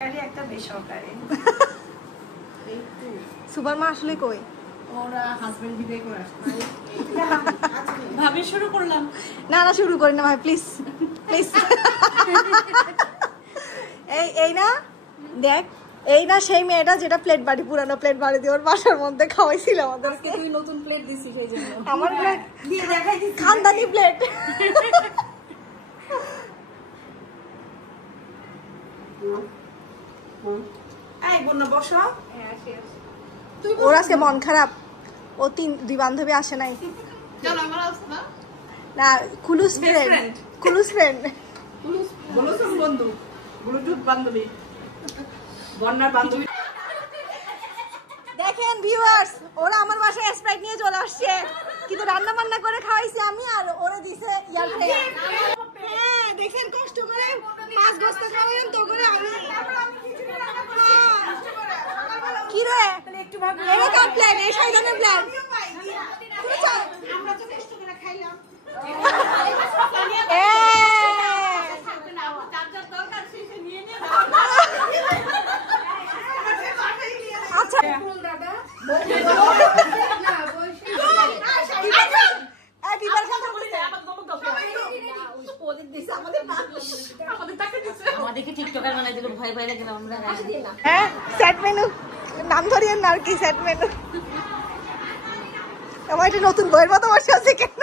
একটা বেসরকারি সুপার মা আসলে কই? ওরা হাজবেন্ড বিদায় করে আসছে। ভাবি শুরু করলাম। না না শুরু করি না ভাই, প্লিজ প্লিজ। এই না দেখ, এই না সেই মেয়েটা যেটা প্লেট বাড়ি, পুরানো প্লেট বাড়ি দিয়ে ওর বাসার মধ্যে খাওয়াইছিল আমাদেরকে। তুই নতুন প্লেট দিছিস সেই জন্য। আমার প্লেট দিয়ে দেখাই দিছি, খানদানি প্লেট। এই বন্যা বসো। ওর আজকে মন খারাপ, ও দুই বান্ধবী আসে নাই। চলো আমার আসছে না। না খুলুস ফ্রেন্ড, খুলুস ফ্রেন্ড, বলছো বন্ধু, ব্লুটুথ বান্ধবী, বন্যার বান্ধবী। দেখেন ভিউয়ার্স, ওরা আমার বাসায় স্প্রাইট নিয়ে চলে আসছে, কিন্তু রান্না বান্না করে খাওয়াইছি আমি, আর ওরা দিছে ইয়ার ফ্লেয়ার। হ্যাঁ দেখেন কষ্ট করে 5 বস্তা খাওয়াইলাম তো করে আমি। কি রে একটু ভাবি, এটা কার প্ল্যান? এই শয়তানের প্ল্যান। আমরা তো কষ্ট করে খাইলাম। আচ্ছা আমাদেরকে টিকটকার বানাই দিল, ভয় ভয় লাগে। আমরা হ্যাঁ সেট মেনু নাম ধরিয়েন না আর কি, সেট মেনু। আমার এটা নতুন বইয়ের মতো বসে আছে কেন?